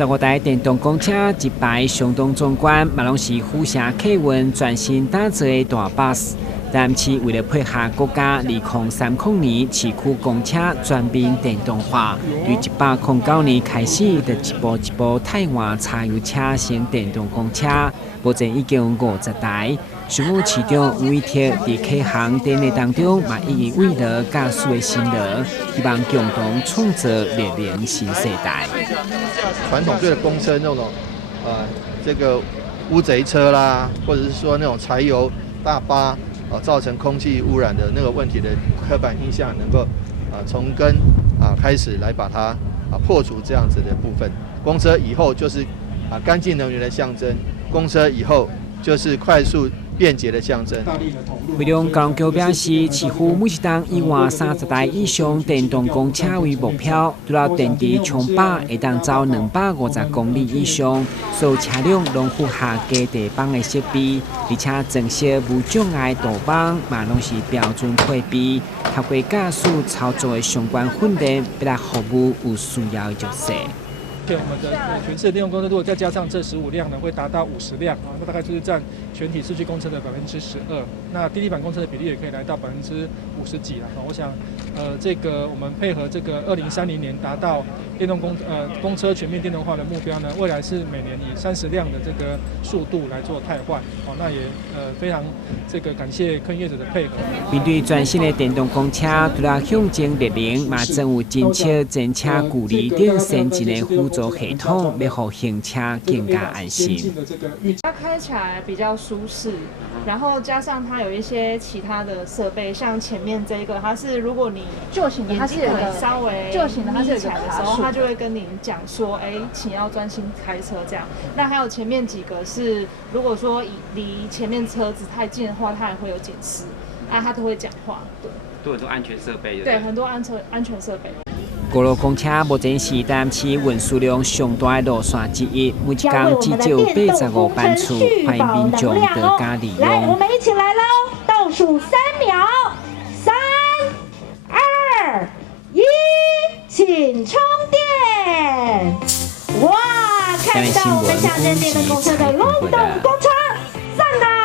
15台电动公车一排相当壮观，嘛拢是富城客运全新打造的大巴士。但市为了配合国家2030年市区公车全面电动化，于1809年开始，就一步一步汰换柴油车成电动公车，目前已经50台。政府市长吴伟贴在启航典礼当中，嘛以为了驾驶的心得，希望共同创造热能新世代。传统对公车那种这个乌贼车啦，或者是说那种柴油大巴造成空气污染的那个问题的刻板印象，能够从根开始来把它破除这样子的部分。公车以后就是干净能源的象征，公车以后就是快速便捷的象征。为了高雄局表示，市区每一档以外30台以上电动公车为目标，除了电池充饱会当走250公里以上，所有车辆拢符合加地板的设备，而且装设无障碍导板，嘛拢是标准配备，透过驾驶操作的相关训练，要来服务有需要的角色。我们的全市的电动公车，如果再加上这15辆呢，会达到50辆啊，那大概就是占全体市区公车的12%。那低地板公车的比例也可以来到50%几了。我想，这个我们配合这个2030年达到电动公车全面电动化的目标呢，未来是每年以30辆的这个速度来做汰换。那也非常这个感谢客运业者的配合。面对全新的电动公车，除了向前热能，嘛真有真切前车距离等先进的辅助系统，要让行车更加安心。它开起来比较舒适，然后加上它有一些其他的设备，像前面这个，它是如果你旧型的它是有个稍微旧型的它是有个起来的时候，它就会跟你讲说，请要专心开车这样。那还有前面几个是，如果说离前面车子太近的话，它也会有警示，它都会讲话，对。都有很多安全设备。对，很多安全设备。公路公车目前是台南市运输量上大的路线之一，每一天至少85班次，欢迎民众多加利用。来，我们一起来喽！倒数3秒，3、2、1，请充电！哇，看到我们下间电动公车的龙洞公车，赞的！